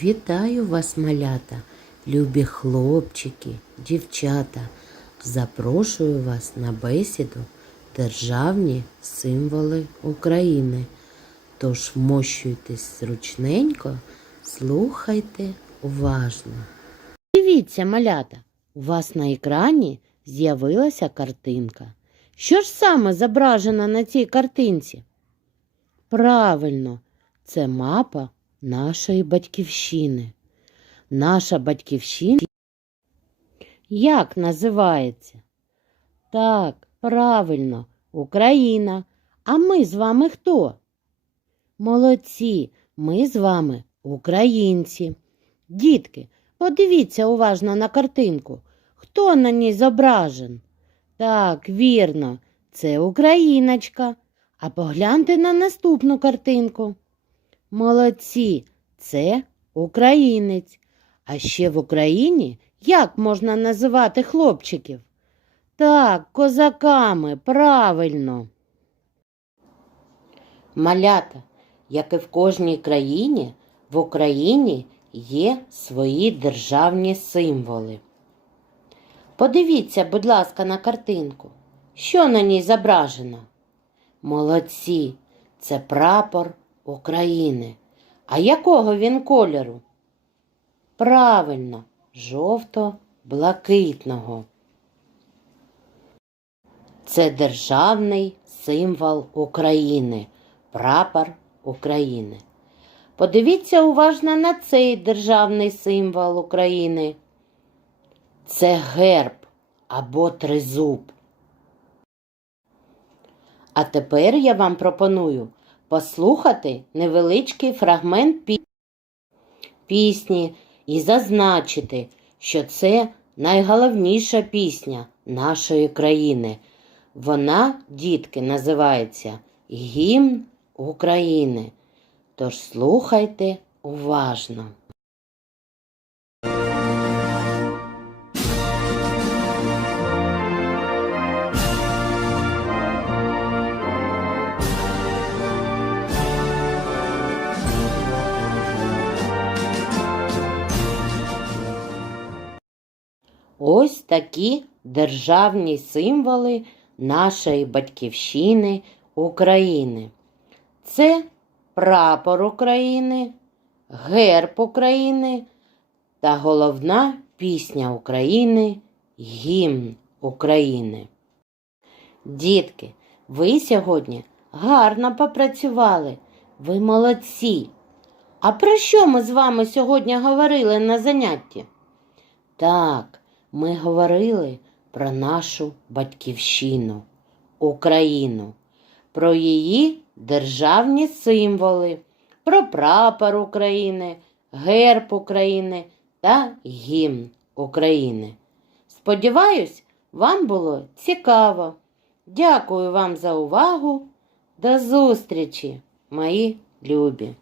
Вітаю вас, малята, любі хлопчики, дівчата. Запрошую вас на бесіду Державні символи України. Тож вмощуйтесь зручненько, слухайте уважно. Дивіться, малята, у вас на екрані з'явилася картинка. Що ж саме зображено на цій картинці? Правильно, це мапа нашої батьківщини. Наша батьківщина як називається? Так, правильно, Україна. А ми з вами хто? Молодці, ми з вами українці. Дітки, подивіться уважно на картинку. Хто на ній зображен? Так, вірно, це Україночка. А погляньте на наступну картинку. Молодці, це українець. А ще в Україні як можна називати хлопчиків? Так, козаками, правильно. Малята, як і в кожній країні, в Україні є свої державні символи. Подивіться, будь ласка, на картинку. Що на ній зображено? Молодці, це прапор України. А якого він кольору? Правильно, жовто-блакитного. Це державний символ України, прапор України. Подивіться уважно на цей державний символ України. Це герб або тризуб. А тепер я вам пропоную послухати невеличкий фрагмент пі- пісні і зазначити, що це найголовніша пісня нашої країни. Вона, дітки, називається Гімн України. Тож слухайте уважно. Ось такі державні символи нашої батьківщини України. Це прапор України, герб України та головна пісня України гімн України. Дітки, ви сьогодні гарно попрацювали. Ви молодці. А про що ми з вами сьогодні говорили на занятті? Так, ми говорили про нашу батьківщину, Україну, про її державні символи, про прапор України, герб України та гімн України. Сподіваюсь, вам було цікаво. Дякую вам за увагу. До зустрічі, мої любі!